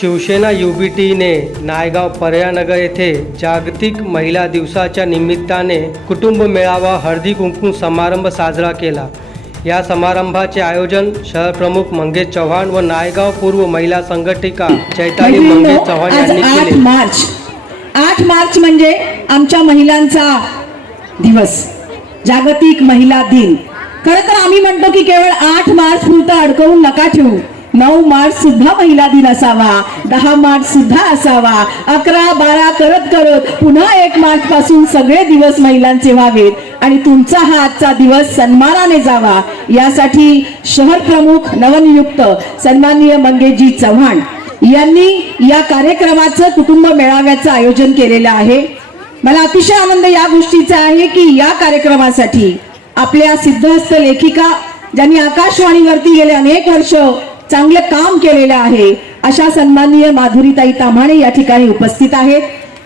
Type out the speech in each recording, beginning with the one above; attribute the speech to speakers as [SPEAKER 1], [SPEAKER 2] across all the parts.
[SPEAKER 1] शिवसेना युबीटीने नायगाव पर्यानगर येथे जागतिक महिला दिवसाच्या निमित्ताने कुटुंब मेळावा हळदी कुंकू समारंभ साजरा केला. या समारंभाचे आयोजन शहर प्रमुख मंगेश चव्हाण व नायगाव पूर्व महिला संघटिका चैताली मंगेश चव्हाण यांनी केले.
[SPEAKER 2] मार्च. आठ मार्च म्हणजे आमच्या महिलांचा दिवस. जागतिक महिला दिन. खरं तर आम्ही म्हणतो की केवळ आठ मार्च पुरतं अडकवून नका ठेवू. नऊ मार्च सुद्धा महिला दिन असावा दहा मार्च सुद्धा असावा अकरा बारा करत करत पुन्हा एक मार्च पासून सगळे दिवस महिलांचे व्हावेत आणि तुमचा हा आजचा दिवस सन्मानाने जावा. यासाठी शहर प्रमुख नवनियुक्त सन्माननीय मंगेशजी चव्हाण यांनी या कार्यक्रमाचं कुटुंब मेळाव्याचं आयोजन केलेलं आहे. मला अतिशय आनंद या गोष्टीचा आहे की या कार्यक्रमासाठी आपल्या सिद्धहस्त लेखिका ज्यांनी आकाशवाणीवरती गेले अनेक वर्ष चांगलं काम केलेलं आहे. अशा सन्माननीय माधुरीताई ताम्हाणे या ठिकाणी उपस्थित आहेत.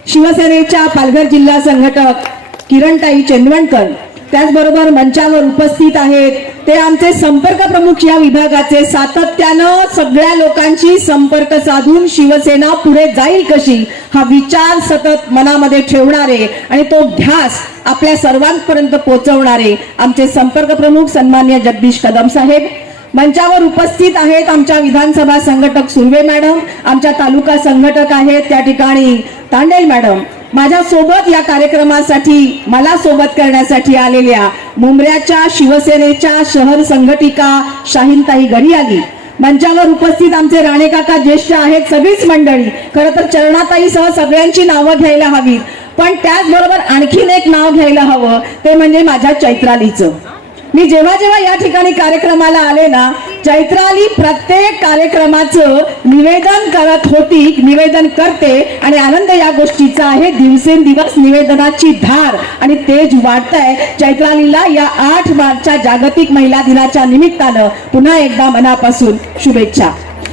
[SPEAKER 2] शिवसेनेच्या पालघर जिल्हा संघटक किरणताई चंदवणकर त्याचबरोबर मंचावर उपस्थित आहेत. ते आमचे संपर्क प्रमुख या विभागाचे सातत्यानं सगळ्या लोकांशी संपर्क साधून शिवसेना पुढे जाईल कशी हा विचार सतत मनामध्ये ठेवणारे आणि तो ध्यास आपल्या सर्वांपर्यंत पोहोचवणारे आमचे संपर्क प्रमुख सन्मान्य जगदीश कदम साहेब. मंचावर उपस्थित आहेत आमच्या विधानसभा संघटक सुर्वे मॅडम आमच्या तालुका संघटक आहेत त्या ठिकाणी तांडेल मॅडम. माझ्या सोबत या कार्यक्रमासाठी मला सोबत करण्यासाठी आलेल्या मुंबऱ्याच्या शिवसेनेच्या शहर संघटिका शाहीनताई घरी आली मंचावर उपस्थित आमचे राणे काका ज्येष्ठ आहेत सगळीच मंडळी. खरं तर चरणाताईसह सगळ्यांची नावं घ्यायला हवीत. पण त्याचबरोबर आणखीन एक नाव घ्यायला हवं ते म्हणजे माझ्या चैत्रालीचं. मी जेव्हा जेव्हा या ठिकाणी कार्यक्रमाला आले ना चैत्राली प्रत्येक कार्यक्रमाचं निवेदन करत होती निवेदन करते आणि आनंद या गोष्टीचा आहे दिवसेंदिवस निवेदनाची धार आणि तेज वाढत आहे चैत्रालीला या आठ मार्चच्या जागतिक महिला दिनाच्या निमित्तानं पुन्हा एकदा मनापासून शुभेच्छा.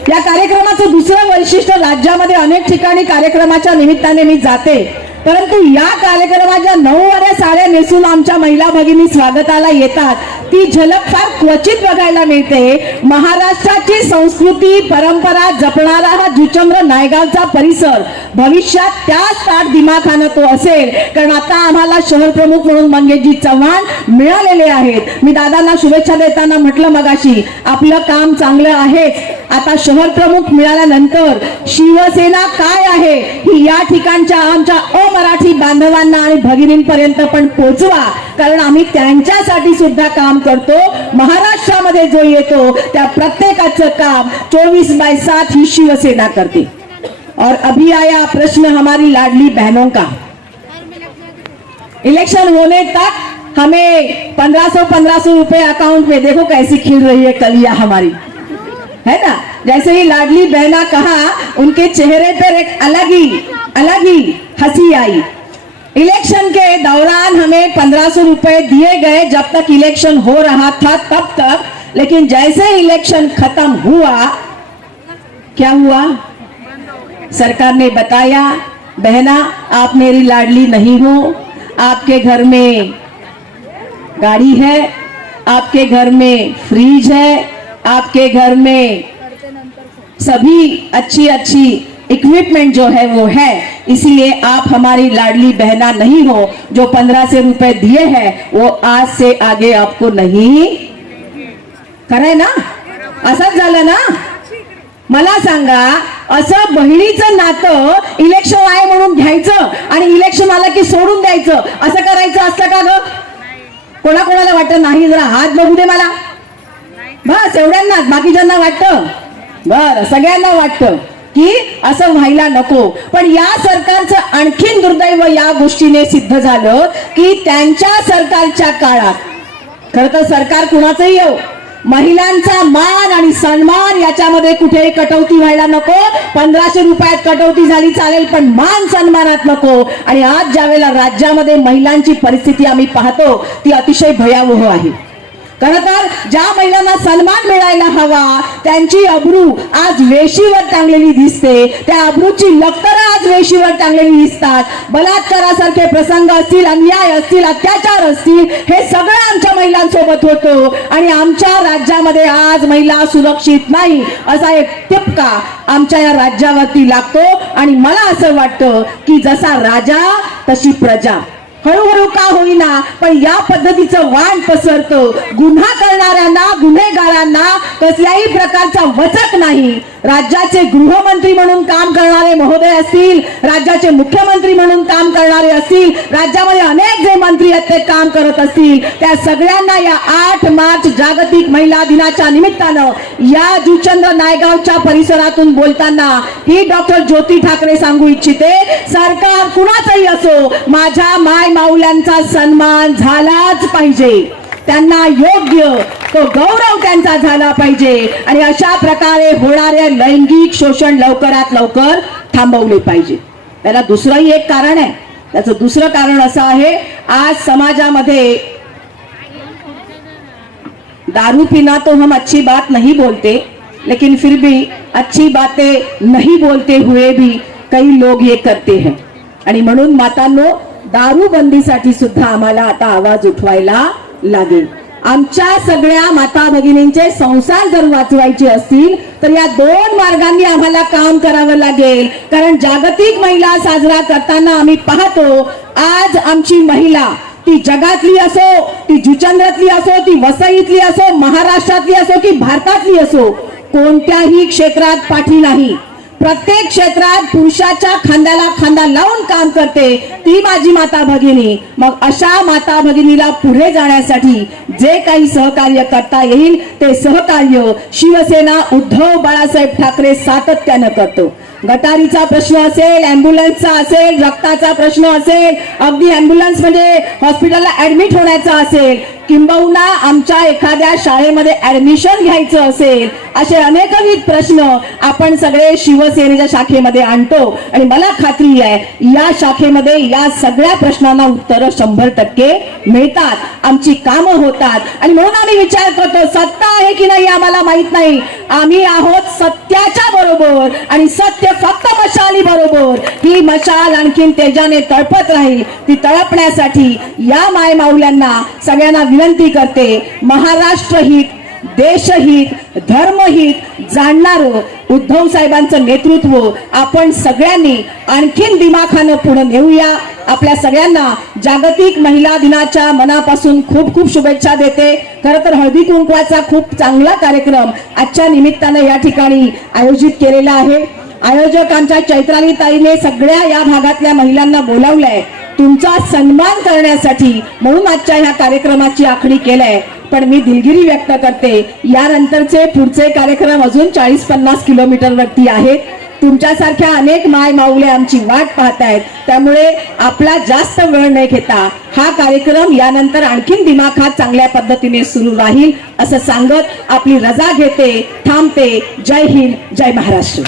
[SPEAKER 2] या कार्यक्रमाचं दुसरं वैशिष्ट्य राज्यामध्ये अनेक ठिकाणी कार्यक्रमाच्या निमित्ताने मी जाते. परंतु या कार्यक्रमाच्या नऊ वाऱ्या साड्या नेसून आमच्या महिला भगिनी स्वागताला येतात. ती झलक फार क्वचित बघायला मिळते. महाराष्ट्राची संस्कृती परंपरा जपणारा हा जुचंद्र नायगावचा परिसर भविष्यात त्याच ताट दिमाखानं तो असेल. कारण आता आम्हाला शहर प्रमुख म्हणून मंगेशजी चव्हाण मिळालेले आहेत. मी दादांना शुभेच्छा देताना म्हटलं मगाशी आपलं काम चांगलं आहे. आता शहर प्रमुख मिळाल्यानंतर शिवसेना काय आहे? ही या ठिकाणच्या आमच्या मराठी बांधवांना आणि भगिनींपर्यंत पण पोचवा. कारण आम्ही त्यांच्यासाठी सुद्धा काम करतो. महाराष्ट्रामध्ये जो येतो त्या प्रत्येकाचं काम चोवीस बाय सात ही शिवसेना करते. और अभी आया प्रश्न हमारी लाडली बहनों का. इलेक्शन होने तक हमें पंद्रह सौ पंद्रह सौ रुपए अकाउंट में देखो कैसी खिल रही है कलिया हमारी। है ना? जैसे ही लाडली बहना कहा उनके चेहरे पर एक अलग ही अलग ही हँसी आई। इलेक्शन के दौरान हमें पंद्रह सौ रुपए दिए गए जब तक इलेक्शन हो रहा था तब तक। लेकिन जैसे इलेक्शन खत्म हुआ, क्या हुआ? सरकार ने बताया, बहना, आप मेरी लाडली नहीं हो। आपके घर में गाड़ी है, आपके घर में फ्रिज है, आपके घर में सभी अच्छी अच्छी इक्विपमेंट जो है वो है। इसलिए आप हमारी लाडली बहना नहीं हो जो पंद्रह से रुपए दिए हैं वो आज से आगे आपको नहीं खरंय ना? असंच झालं ना? मला सांगा असं बहिणीचं नातं इलेक्शन आहे म्हणून घ्यायचं आणि इलेक्शन आलं की सोडून द्यायचं असं करायचं असतं का ग? कोणाकोणाला वाटतं? नाही जरा हात बघू दे मला. बस एवढ्यांनाच बाकीच्यांना वाटतं? बर सगळ्यांना वाटतं. की असं व्हायला नको. पण या सरकारचं आणखीन दुर्दैव या गोष्टीने सिद्ध झालं की त्यांच्या सरकारच्या काळात खर तर सरकार कुणाचंही येऊ महिलांचा मान आणि सन्मान याच्यामध्ये कुठेही कटौती व्हायला नको. पंधराशे रुपयात कटौती झाली चालेल पण मान सन्मानात नको. आणि आज ज्यावेळेला राज्यामध्ये महिलांची परिस्थिती आम्ही पाहतो ती अतिशय भयावह आहे. खर तर ज्या महिलांना सन्मान मिळायला हवा त्यांची अब्रू आज वेशीवर टांगलेली दिसते. त्या अब्रूची लक्तर आज वेशीवर टांगलेली दिसतात. बलात्कारासारखे प्रसंग असतील अन्याय असतील अत्याचार असतील हे सगळं आमच्या महिलांसोबत होतो. आणि आमच्या राज्यामध्ये आज महिला सुरक्षित नाही असा एक टिपका आमच्या या राज्यावरती लागतो. आणि मला असं वाटतं की जसा राजा तशी प्रजा. हळूहळू का होईना पण या पद्धतीचं वाण पसरतं. गुन्हा करणाऱ्यांना गुन्हेगारांना कसल्याही प्रकारचा वचक नाही. राज्याचे गृहमंत्री म्हणून काम करणारे महोदय असतील राज्याचे मुख्यमंत्री म्हणून काम करणारे असतील राज्यामध्ये अनेक जे मंत्री आहेत ते काम करत असतील त्या सगळ्यांना या आठ मार्च जागतिक महिला दिनाच्या निमित्तानं या जुचंद्र नायगावच्या परिसरातून बोलताना ही डॉक्टर ज्योती ठाकरे सांगू इच्छिते सरकार कुणाचंही असो माझ्या माय माऊल्यांचा सन्मान झालाच पाहिजे. त्यांना योग्य तो गौरव त्यांचा झाला पाहिजे. आणि अशा प्रकारे होणारे लैंगिक शोषण लवकरात लवकर थांबवले पाहिजे. त्याला दुसरंही एक कारण आहे. त्याचं दुसरं कारण असं आहे आज समाजामध्ये दारू पीना तो हम अच्छी बात नहीं बोलते लेकिन फिर भी अच्छी बातें नहीं बोलते हुए भी कई लोग ये करते हैं. आणि म्हणून मातांनो दारू बंदीसाठी सुद्धा आम्हाला आता आवाज उठवायला लागेल. आमच्या सगळ्या माता भगिनींचे संसार जर वाचवायचे असतील तर या दोन मार्गांनी आम्हाला काम करावं लागेल. कारण जागतिक महिला साजरा करताना आम्ही पाहतो आज आमची महिला ती जगातली असो ती जुचंद्रातली असो ती वसईतली असो महाराष्ट्रातली असो की भारतातली असो कोणत्याही क्षेत्रात पाठी नाही. प्रत्येक क्षेत्रात पुरुषाच्या खांद्याला खांदा लावून काम करते ती माझी माता भगिनी. मग अशा माता भगिनीला पुढे जाण्यासाठी जे काही सहकार्य करता येईल ते सहकार्य शिवसेना उद्धव बाळासाहेब ठाकरे सातत्यानं करतो. गटारीचा प्रश्न असेल अँब्युलन्सचा असेल रक्ताचा प्रश्न असेल अगदी अँब्युलन्स म्हणजे हॉस्पिटलला ऍडमिट होण्याचा असेल किंबहुना आमच्या एखाद्या शाळेमध्ये ऍडमिशन घ्यायचं असेल असे अनेकविध प्रश्न आपण सगळे शिवसेनेच्या शाखेमध्ये आणतो. आणि मला खात्री आहे या शाखेमध्ये या सगळ्या प्रश्नांना उत्तरं शंभर टक्के मिळतात. आमची कामं होतात. आणि म्हणून आम्ही विचार करतो सत्ता आहे की नाही आम्हाला माहीत नाही. आम्ही आहोत सत्याच्या बरोबर. आणि सत्य फक्त मशाली बरोबर. ही मशाल आणखीन तेजाने तळपत राहील. ती तळपण्यासाठी या माय माऊल्यांना सगळ्यांना विनंती करते महाराष्ट्र हित देशहित धर्महित जाणणार उद्धव साहेबांचं नेतृत्व आपण सगळ्यांनी आणखीन दिमाखानं पुढे नेऊया. आपल्या सगळ्यांना जागतिक महिला दिनाच्या मनापासून खूप खूप शुभेच्छा देते. खरं तर हळदी कुंकवाचा खूप चांगला कार्यक्रम आजच्या निमित्तानं या ठिकाणी आयोजित केलेला आहे. आयोजक आमच्या चैत्राली ताईने सगळ्या या भागातल्या महिलांना बोलावलंय. तुमचा सन्मान करण्यासाठी म्हणून आजच्या ह्या कार्यक्रमाची आखणी केलंय. पण मी दिलगिरी व्यक्त करते यानंतरचे पुढचे कार्यक्रम अजून चाळीस पन्नास किलोमीटर वरती आहेत. तुमच्यासारख्या अनेक माय माऊले आमची वाट पाहतायत त्यामुळे आपला जास्त वेळ न घेता हा कार्यक्रम यानंतर आणखीन दिमाखात चांगल्या पद्धतीने सुरू राहील असं सांगत आपली रजा घेते थांबते. जय हिंद जय महाराष्ट्र.